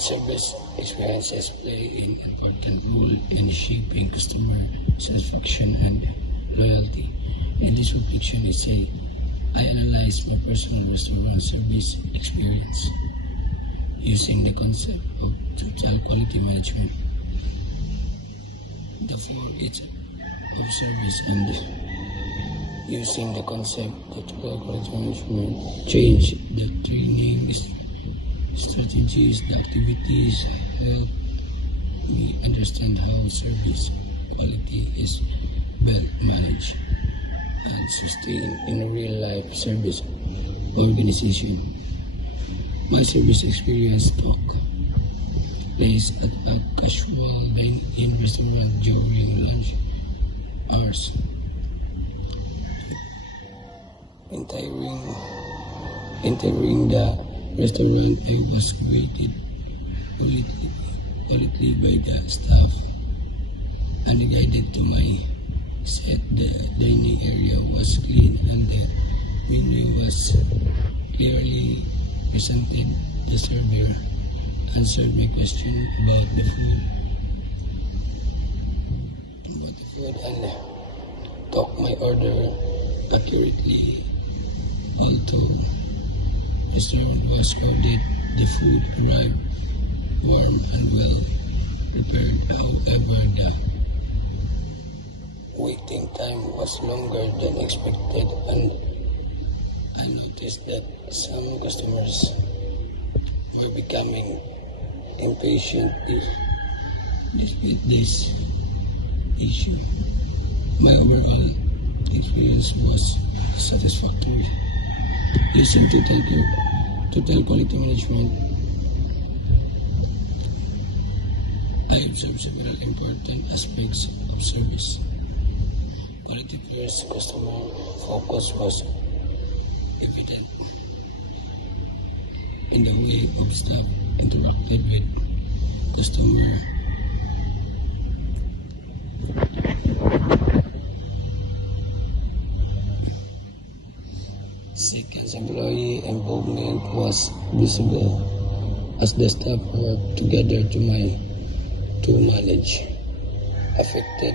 Service experiences play an important role in shaping customer satisfaction and loyalty. In this reflection, I say, I analyze my personal restaurant service experience using the concept of total quality management. The 4 H's of service and using the concept of total quality management change the training strategies, the activities help me understand how service quality is built, managed, and sustained in a real-life service organization. My service experience took place at a casual dine-in restaurant during lunch hours. Entering the restaurant, I was greeted politely by the staff and guided to my set. The dining area was clean and the menu was clearly presented. The server answered my question about the food and took my order accurately. Although the restaurant was crowded, the food arrived warm and well prepared. However, the waiting time was longer than expected, and I noticed that some customers were becoming impatient. Despite this issue, my overall experience was satisfactory. Using total quality management, I observed several important aspects of service. Quality first, customer focus was evident in the way of staff interacted with customer. Second, employee involvement was visible as the staff worked together to manage affected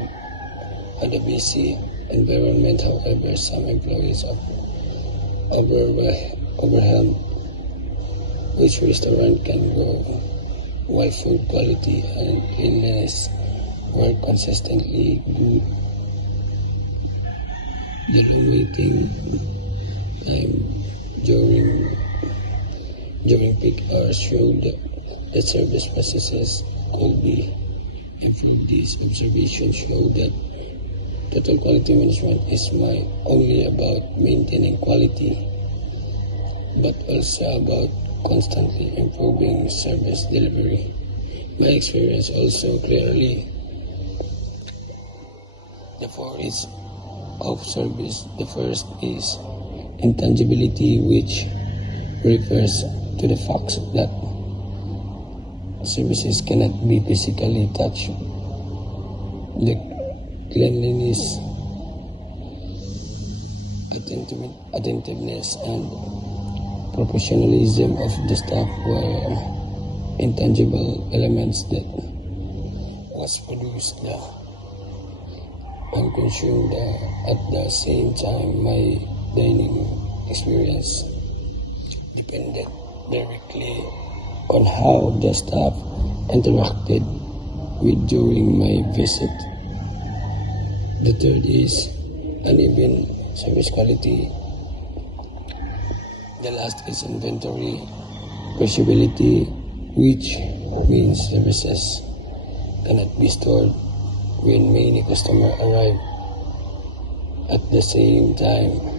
by the busy environment. However, some employees overwhelmed, which restaurant can go, while food quality and cleanliness were consistently good. The long waiting time during peak hours showed that service processes could be improved. These observations show that total quality management is not only about maintaining quality, but also about constantly improving service delivery. My experience also clearly the 4 H's of service. The first is intangibility, which refers to the fact that services cannot be physically touched. The cleanliness, attentiveness, and professionalism of the staff were intangible elements that was produced and consumed. At the same time, my dining experience depended directly on how the staff interacted with during my visit. The third is uneven service quality. The last is inventory perishability, which means services cannot be stored when many customers arrive at the same time.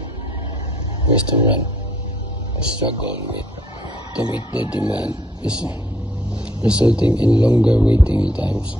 Restaurant struggle to meet the demand, resulting in longer waiting times.